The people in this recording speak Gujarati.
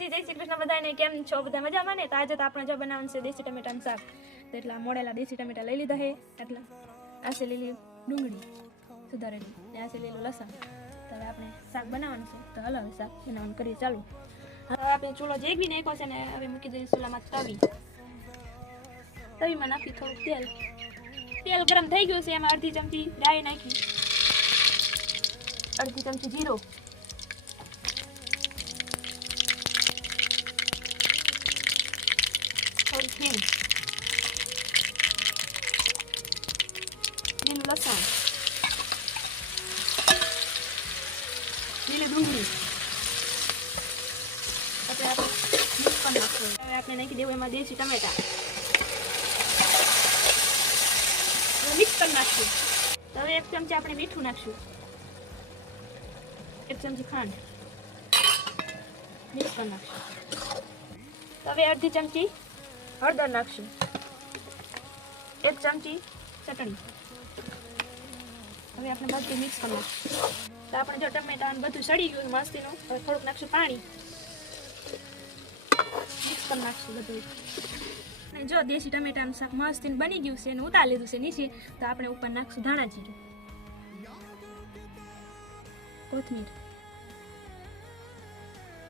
માતાજી, જય શ્રી કૃષ્ણ બધાને. કેમ છો? બધા મજામાં ને? તો આજે તો આપણે જો બનાવવાનું છે દેશી ટમેટાનું શાક. તો એટલા મોડેલા દેશી ટમેટા લઈ લીધા છે. એટલા આ છે લીલી ડુંગળી સુધારેલી, આ છે લીલું લસણ. તો હવે આપણે શાક બનાવવાનું છે. તો હલો હવે શાક બનાવવાનું કરીએ ચાલુ. હવે આપણે ચૂલો જેગવી નાખ્યો છે ને હવે મૂકી દઈએ ચૂલામાં તવીમાં નાખી થોડુંક તેલ. તેલ ગરમ થઈ ગયું છે. એમાં અડધી ચમચી રાઈ નાખી, અડધી ચમચી જીરો, થોડી હિંગ, લીલું લસણ, લીલી ડુંગળી. પછી આપણે મિક્સ કરી નાખશું. હવે આપણે નાખી દેવું એમાં દેશી ટમેટા. મિક્સ કરી નાખશું. તો હવે એક ચમચી આપણે મીઠું નાખશું, એક ચમચી ખાંડ મિક્સ કરી નાખશું. તો હવે અડધી ચમચી હળદર નાખશું, એક ચમચી ચટણી. હવે આપણે બધું મિક્સ કરી નાખશું. તો આપણે જો ટમેટા બધું સડી ગયું મસ્તીનું, હવે થોડુંક નાખશું પાણી, મિક્સ કરી નાખશું બધું. અને જો દેશી ટમેટાનું શાક મસ્તીનું બની ગયું છે અને ઉતારી લીધું છે નીચે. તો આપણે ઉપર નાખશું ધાણા જીરું, કોથમીર.